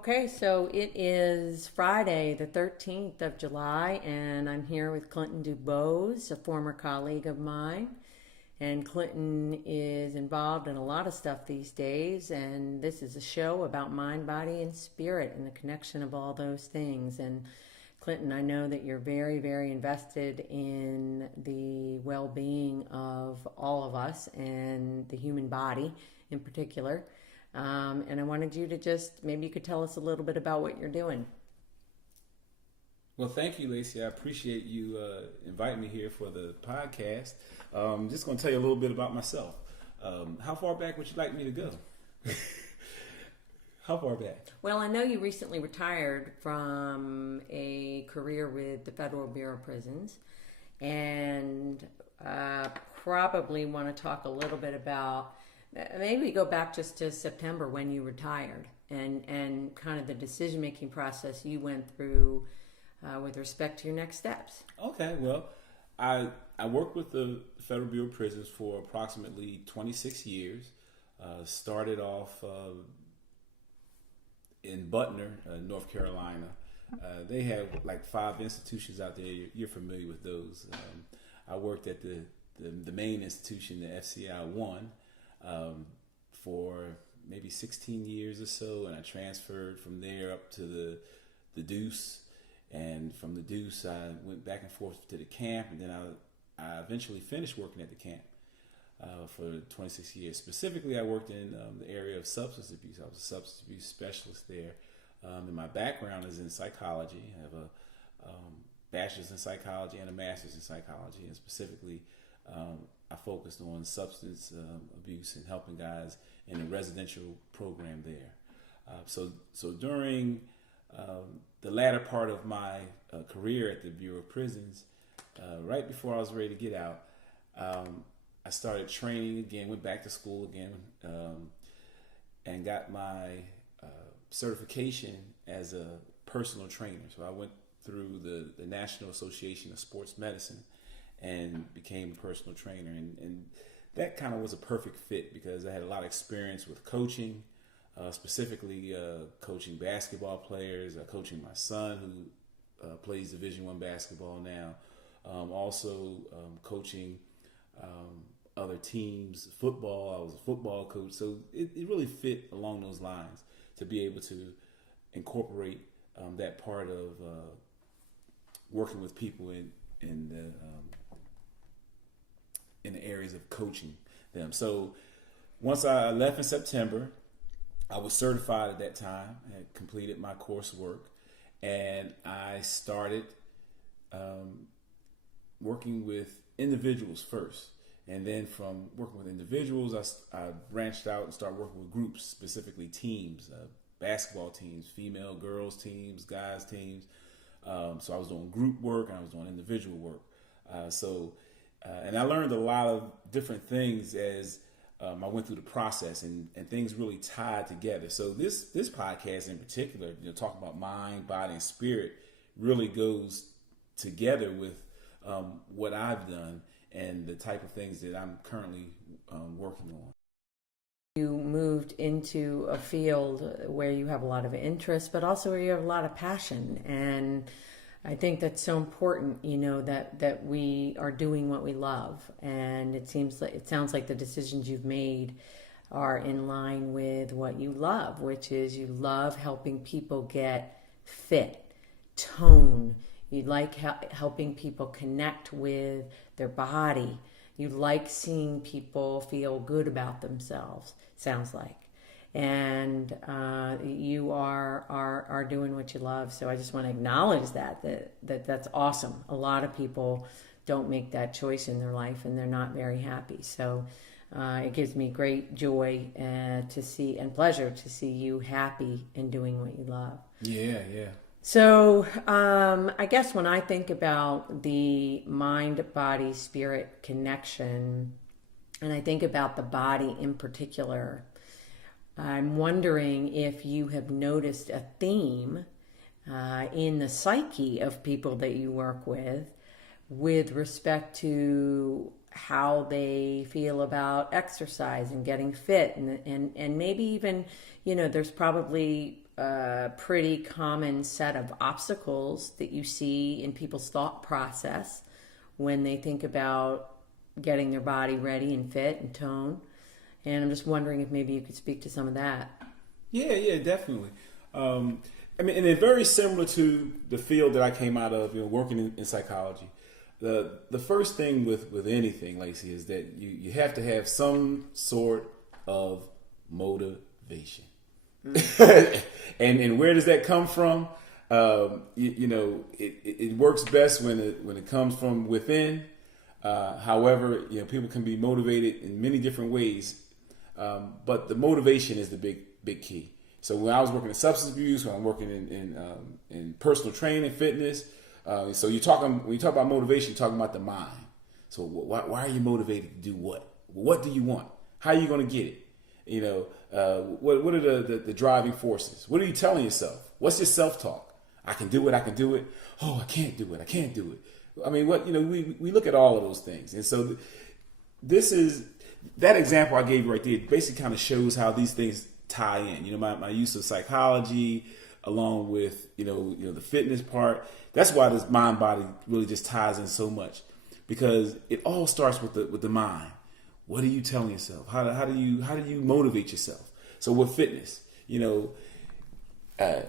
Okay, so it is Friday, the 13th of July, and I'm here with Clinton DuBose, a former colleague of mine. And Clinton is involved in a lot of stuff these days, and this is a show about mind, body, and spirit and the connection of all those things. And Clinton, I know that you're very, very invested in the well being of all of us and the human body in particular. And I wanted you to maybe you could tell us a little bit about what you're doing. Well, thank you, Lacy. I appreciate you inviting me here for the podcast. Just going to tell you a little bit about myself. How far back would you like me to go? How far back? Well, I know you recently retired from a career with the Federal Bureau of Prisons, and probably want to talk a little bit about, maybe go back just to September when you retired, and kind of the decision-making process you went through with respect to your next steps. Okay, well, I worked with the Federal Bureau of Prisons for approximately 26 years. Started off in Butner, North Carolina. They have like 5 institutions out there. You're familiar with those. I worked at the main institution, the FCI 1, for maybe 16 years or so, and I transferred from there up to the Deuce. And from the Deuce, I went back and forth to the camp, and then I eventually finished working at the camp for 26 years. Specifically, I worked in the area of substance abuse. I was a substance abuse specialist there. And my background is in psychology. I have a bachelor's in psychology and a master's in psychology. And specifically, I focused on substance abuse and helping guys in a residential program there. So during the latter part of my career at the Bureau of Prisons, right before I was ready to get out, I started training again, went back to school again, and got my certification as a personal trainer. So I went through the National Association of Sports Medicine and became a personal trainer. And that kind of was a perfect fit because I had a lot of experience with coaching, specifically coaching basketball players, coaching my son who plays Division I basketball now, also coaching other teams, football. I was a football coach, so it really fit along those lines to be able to incorporate that part of working with people in the areas of coaching them. So once I left in September, I was certified at that time. I had completed my coursework, and I started working with individuals first. And then from working with individuals, I branched out and started working with groups, specifically teams, basketball teams, female, girls teams, guys teams. So I was doing group work and I was doing individual work. And I learned a lot of different things as I went through the process, and things really tied together. So this podcast in particular, talking about mind, body, and spirit, really goes together with what I've done and the type of things that I'm currently working on. You moved into a field where you have a lot of interest, but also where you have a lot of passion. And I think that's so important, that we are doing what we love. And it sounds like the decisions you've made are in line with what you love, which is you love helping people get fit, tone. You like helping people connect with their body. You like seeing people feel good about themselves, sounds like. And you are doing what you love. So I just want to acknowledge that's awesome. A lot of people don't make that choice in their life, and they're not very happy. So it gives me great joy to see, and pleasure to see you happy and doing what you love. Yeah. So I guess when I think about the mind, body, spirit connection, and I think about the body in particular, I'm wondering if you have noticed a theme in the psyche of people that you work with respect to how they feel about exercise and getting fit, and maybe even, there's probably a pretty common set of obstacles that you see in people's thought process when they think about getting their body ready and fit and tone. And I'm just wondering if maybe you could speak to some of that. Yeah, definitely. I mean, and it's very similar to the field that I came out of, working in psychology. The first thing with anything, Lacy, is that you have to have some sort of motivation. and where does that come from? It works best when it comes from within. However, people can be motivated in many different ways, but the motivation is the big key. So when I was working in substance abuse, when I'm working in personal training, fitness, so when you talk about motivation, you're talking about the mind. So why are you motivated to do what? What do you want? How are you going to get it? What are the driving forces? What are you telling yourself? What's your self-talk? I can do it. I can do it. Oh, I can't do it. I can't do it. I mean, we look at all of those things. And so this is that example I gave you right there basically kind of shows how these things tie in. My use of psychology along with, the fitness part. That's why this mind body really just ties in so much, because it all starts with the mind. What are you telling yourself? How do you motivate yourself? So with fitness, a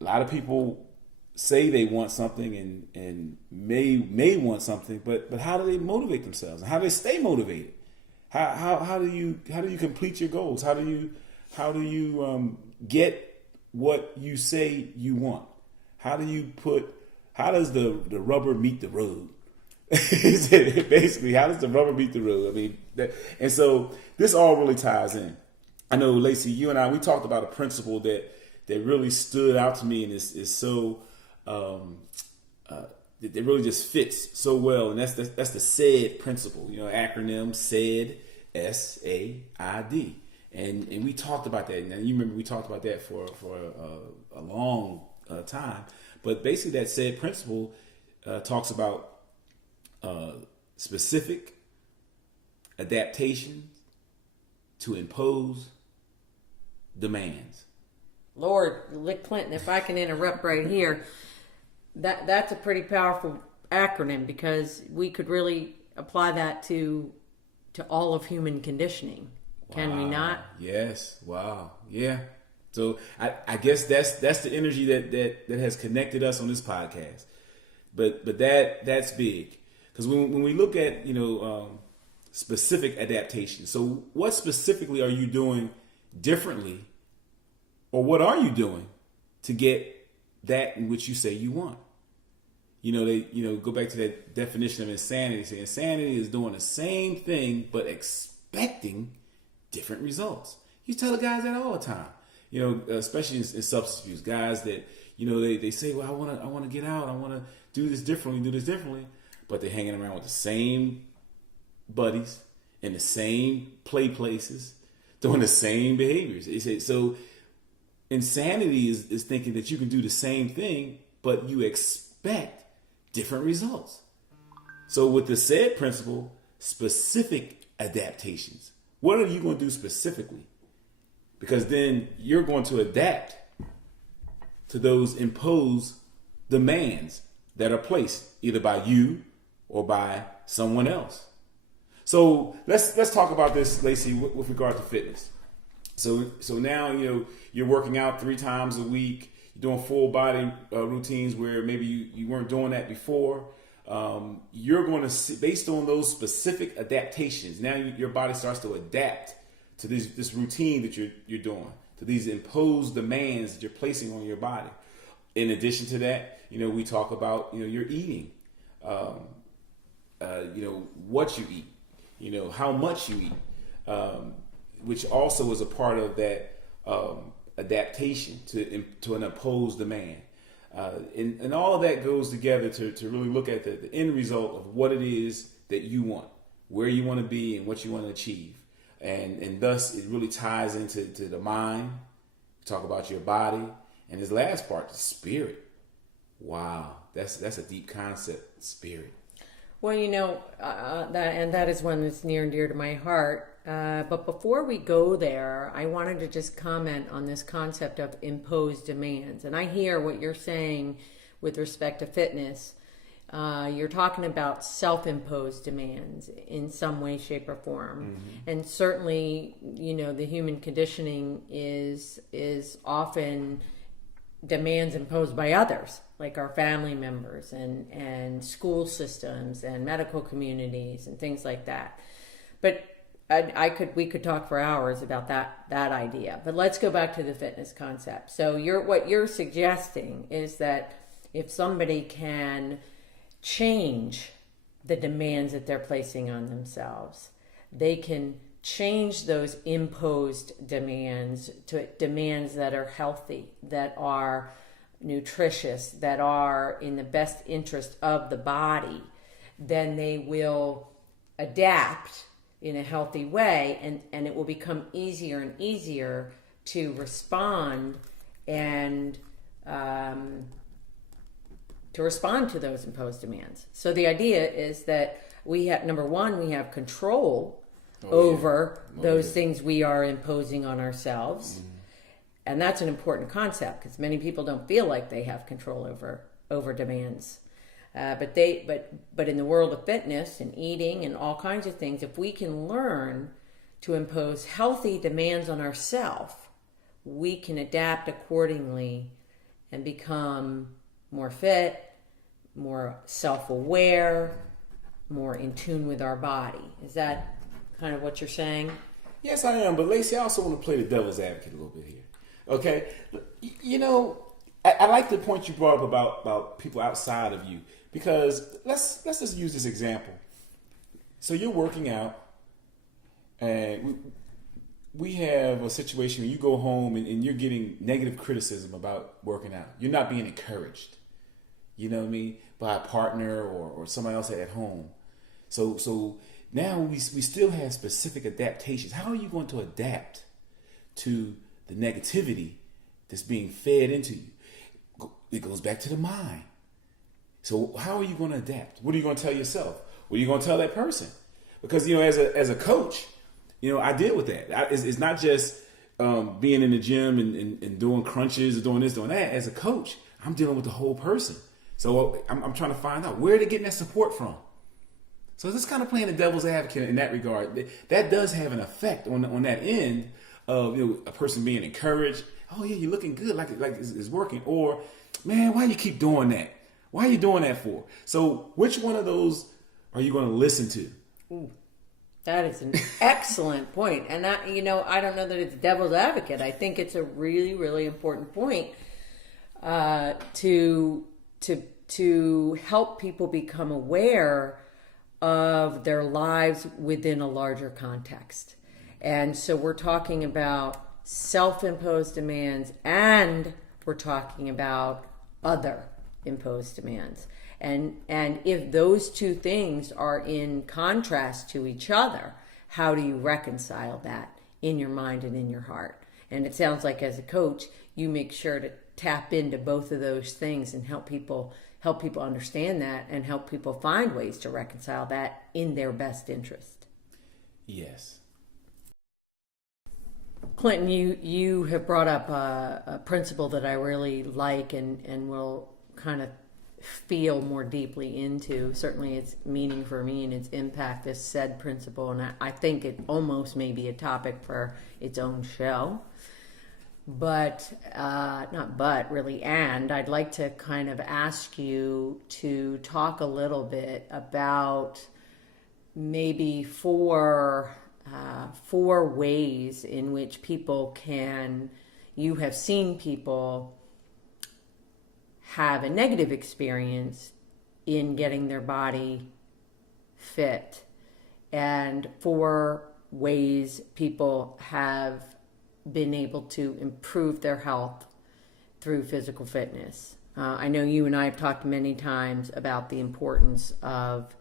lot of people say they want something and may want something, but how do they motivate themselves? And how do they stay motivated? How do you complete your goals? How do you get what you say you want? How does the rubber meet the road? Basically, how does the rubber meet the road? I mean, and so this all really ties in. I know, Lacy, you and I, we talked about a principle that really stood out to me, and is so it really just fits so well, and that's the SAID principle. Acronym SAID, SAID, and we talked about that. And you remember we talked about that for a long time. But basically, that SAID principle talks about specific adaptation to impose demands. Lord, Clinton, if I can interrupt right here, that's a pretty powerful acronym, because we could really apply that to all of human conditioning. Can we not? Yes. Wow. Yeah. So I guess that's the energy that has connected us on this podcast. But that's big, because when we look at specific adaptation. So what specifically are you doing differently, or what are you doing to get that in which you say you want? They go back to that definition of insanity. Say insanity is doing the same thing but expecting different results. You tell the guys that all the time. Especially in substance abuse, guys that they say, well, I want to get out, I want to do this differently, but they're hanging around with the same buddies in the same places, doing the same behaviors. They say, so insanity is thinking that you can do the same thing, but you expect different results. So with the SAID principle, specific adaptations. What are you going to do specifically? Because then you're going to adapt to those imposed demands that are placed either by you or by someone else. So let's talk about this, Lacy, with regard to fitness. So now you're working out 3 times a week. You're doing full body routines where maybe you weren't doing that before. You're going to see, based on those specific adaptations, now your body starts to adapt to this routine that you're doing, to these imposed demands that you're placing on your body. In addition to that, we talk about your eating, what you eat, how much you eat, which also is a part of that adaptation to an imposed demand. And all of that goes together to really look at the end result of what it is that you want, where you want to be, and what you want to achieve. And thus it really ties into the mind. Talk about your body, and this last part, the spirit. Wow, that's a deep concept, spirit. Well, that is one that's near and dear to my heart. But before we go there, I wanted to just comment on this concept of imposed demands. And I hear what you're saying with respect to fitness. You're talking about self-imposed demands in some way, shape, or form. And certainly, the human conditioning is often demands imposed by others, like our family members and school systems and medical communities and things like that. But we could talk for hours about that idea. But let's go back to the fitness concept. So what you're suggesting is that if somebody can change the demands that they're placing on themselves, they can change those imposed demands to demands that are healthy, that are nutritious, that are in the best interest of the body, then they will adapt in a healthy way, and it will become easier and easier to respond and to respond to those imposed demands. So the idea is that we have, number one, we have control over those things we are imposing on ourselves. And that's an important concept because many people don't feel like they have control over demands. But in the world of fitness and eating and all kinds of things, if we can learn to impose healthy demands on ourselves, we can adapt accordingly and become more fit, more self-aware, more in tune with our body. Is that kind of what you're saying? Yes, I am. But Lacy, I also want to play the devil's advocate a little bit here. Okay? I like the point you brought up about people outside of you, because let's just use this example. So you're working out, and we have a situation where you go home and you're getting negative criticism about working out. You're not being encouraged, you know what I mean, by a partner or somebody else at home. So now we still have specific adaptations. How are you going to adapt to the negativity that's being fed into you? It goes back to the mind. So how are you going to adapt? What are you going to tell yourself? What are you going to tell that person? Because, as a coach, I deal with that. It's not just being in the gym and doing crunches or doing this, doing that. As a coach, I'm dealing with the whole person. So I'm trying to find out where they're getting that support from. So it's kind of playing the devil's advocate in that regard. That does have an effect on that end of a person being encouraged. Oh yeah, you're looking good, like it's working. Or, man, why you keep doing that? Why are you doing that for? So which one of those are you going to listen to? Ooh, that is an excellent point. And that, I don't know that it's devil's advocate. I think it's a really, really important point to help people become aware of their lives within a larger context. And so we're talking about self-imposed demands, and we're talking about other imposed demands. And if those two things are in contrast to each other, how do you reconcile that in your mind and in your heart? And it sounds like as a coach, you make sure to tap into both of those things and help people understand that and help people find ways to reconcile that in their best interest. Yes. Clinton, you have brought up a principle that I really like and will kind of feel more deeply into. Certainly its meaning for me and its impact, this said principle, and I think it almost may be a topic for its own show. And I'd like to kind of ask you to talk a little bit about maybe four ways in which you have seen people have a negative experience in getting their body fit, and 4 ways people have been able to improve their health through physical fitness. I know you and I have talked many times about the importance of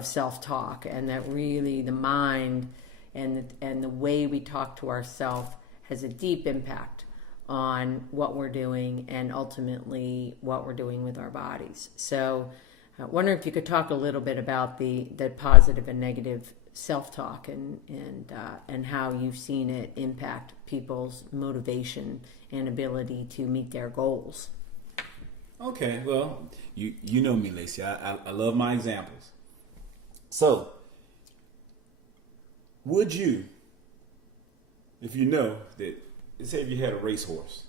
self-talk, and that really the mind and the way we talk to ourselves has a deep impact on what we're doing and ultimately what we're doing with our bodies. So I wonder if you could talk a little bit about the positive and negative self-talk and how you've seen it impact people's motivation and ability to meet their goals. Okay, well, you know me, Lacy. I love my examples. So, would you, if you know that, say if you had a racehorse,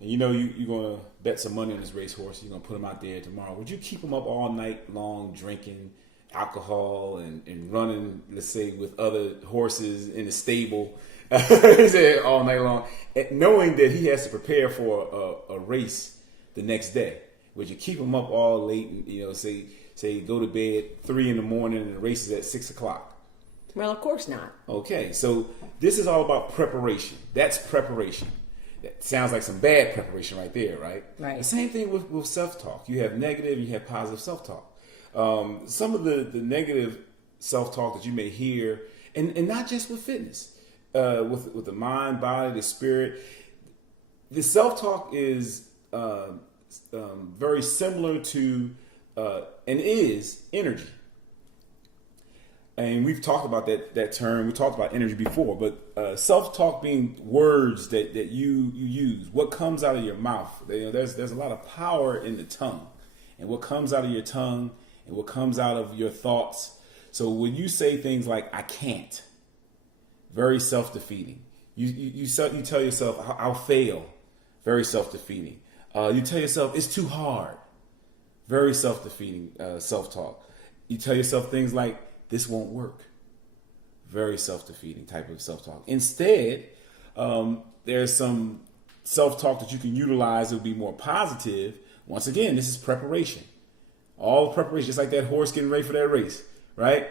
and you know you're going to bet some money on this racehorse, you're going to put him out there tomorrow, would you keep him up all night long drinking alcohol and running, let's say, with other horses in the stable all night long, and knowing that he has to prepare for a race the next day? Would you keep him up all late and, say go to bed 3 a.m. and the race is at 6 o'clock? Well, of course not. Okay, so this is all about preparation. That's preparation. That sounds like some bad preparation right there, right? Right. The same thing with self-talk. You have negative, you have positive self-talk. Some of the negative self-talk that you may hear, and not just with fitness, with the mind, body, the spirit. The self-talk is very similar to and is energy. And we've talked about that term. We talked about energy before, but self-talk being words that you use, what comes out of your mouth. There's a lot of power in the tongue, and what comes out of your tongue and what comes out of your thoughts. So when you say things like "I can't," very self-defeating. You tell yourself "I'll fail," very self-defeating. You tell yourself it's too hard, very self-defeating self-talk. You tell yourself things like this won't work, very self-defeating type of self-talk. Instead, there's some self-talk that you can utilize that will be more positive. Once again, this is preparation. All preparation, just like that horse getting ready for that race, right?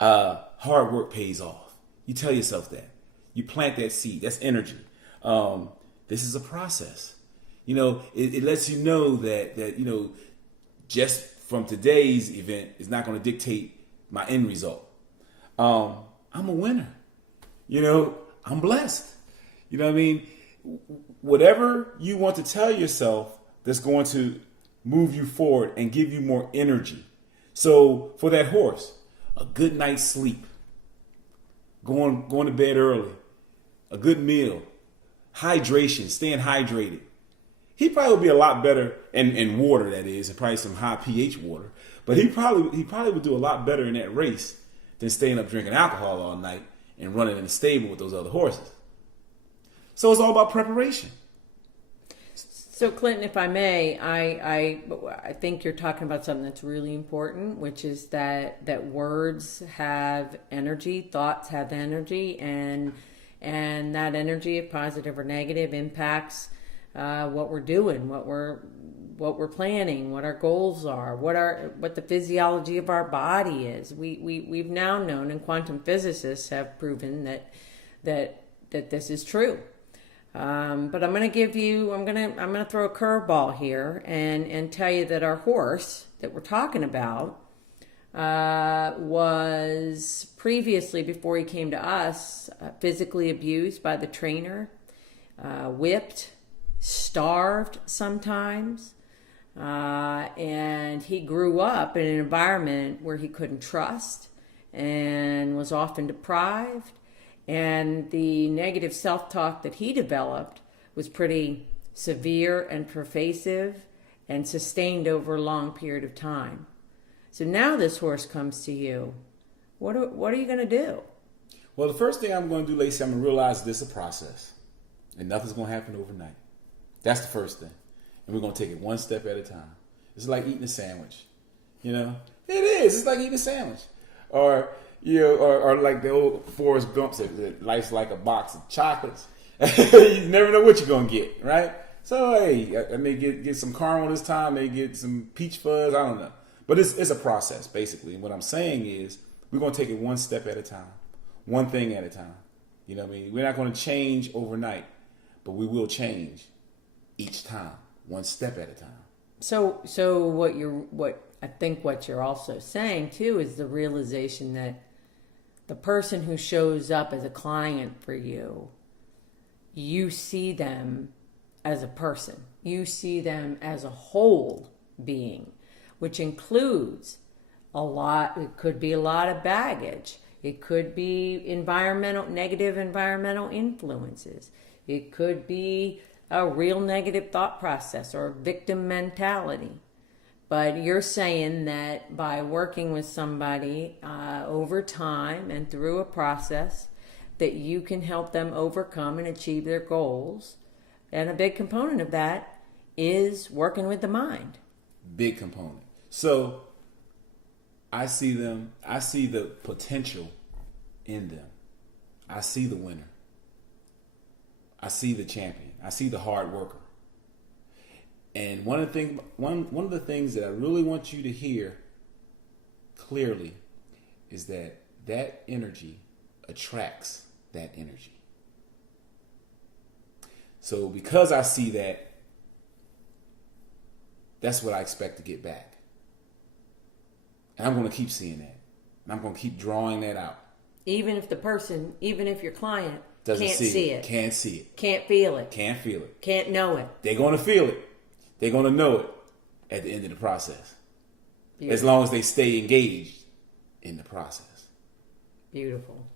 Hard work pays off. You tell yourself that. You plant that seed. That's energy. This is a process. It lets you know that just from today's event is not going to dictate my end result. I'm a winner. I'm blessed. You know what I mean? Whatever you want to tell yourself that's going to move you forward and give you more energy. So for that horse, a good night's sleep, going to bed early, a good meal, hydration, staying hydrated. He probably would be a lot better, and water that is, and probably some high pH water. But he probably would do a lot better in that race than staying up drinking alcohol all night and running in the stable with those other horses. So it's all about preparation. So Clinton, if I may, I think you're talking about something that's really important, which is that words have energy, thoughts have energy, and that energy, if positive or negative, impacts what we're doing, what we're planning, what our goals are, what the physiology of our body is. We've now known, and quantum physicists have proven that this is true. But I'm going to throw a curveball here and tell you that our horse that we're talking about was previously, before he came to us, physically abused by the trainer, whipped, starved sometimes, and he grew up in an environment where he couldn't trust and was often deprived. And the negative self-talk that he developed was pretty severe and pervasive and sustained over a long period of time. So now this horse comes to you. What are you going to do? Well, the first thing I'm going to do, Lacy, I'm going to realize this is a process. And nothing's going to happen overnight. That's the first thing. And we're going to take it one step at a time. It's like eating a sandwich. It is. It's like eating a sandwich. Or like the old Forrest Gump said, that life's like a box of chocolates. You never know what you're going to get, right? So, hey, I may get some caramel this time, may get some peach fuzz, I don't know. But it's a process, basically. And what I'm saying is we're going to take it one step at a time, one thing at a time. You know what I mean? We're not going to change overnight, but we will change each time, one step at a time. So I think what you're also saying too is the realization that the person who shows up as a client for you, you see them as a person. You see them as a whole being. which includes a lot. It could be a lot of baggage. It could be negative environmental influences. It could be a real negative thought process or victim mentality. But you're saying that by working with somebody over time and through a process, that you can help them overcome and achieve their goals. And a big component of that is working with the mind. Big component. So I see the potential in them. I see the winner. I see the champion. I see the hard worker. And one of the things that I really want you to hear clearly is that energy attracts that energy. So because I see that, that's what I expect to get back. And I'm going to keep seeing that. And I'm going to keep drawing that out. Even if your client Doesn't can't see it, can't see it, can't feel it, can't feel it, can't know it. they're going to feel it. They're going to know it at the end of the process. Beautiful. As long as they stay engaged in the process. Beautiful.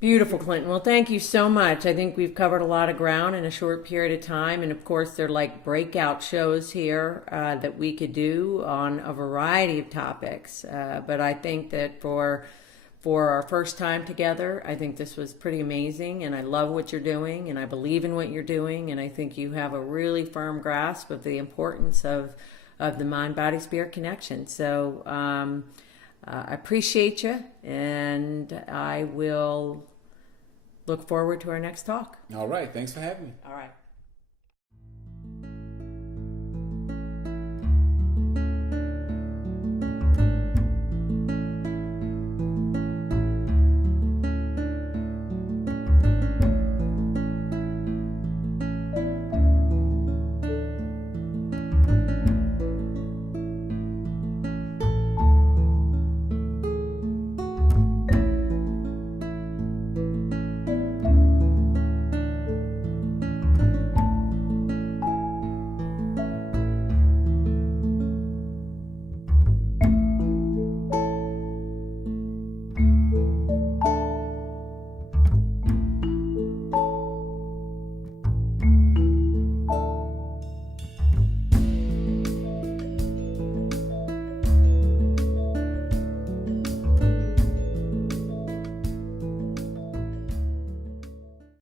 Beautiful, Clinton. Well, thank you so much. I think we've covered a lot of ground in a short period of time. And of course, they're like breakout shows here that we could do on a variety of topics. But I think that for our first time together, I think this was pretty amazing. And I love what you're doing. And I believe in what you're doing. And I think you have a really firm grasp of the importance of the mind-body-spirit connection. So I appreciate you. And I will look forward to our next talk. All right. Thanks for having me. All right.